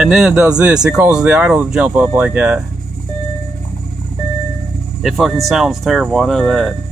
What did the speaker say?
And then it does this. It causes the idle to jump up like that. It fucking sounds terrible, I know that.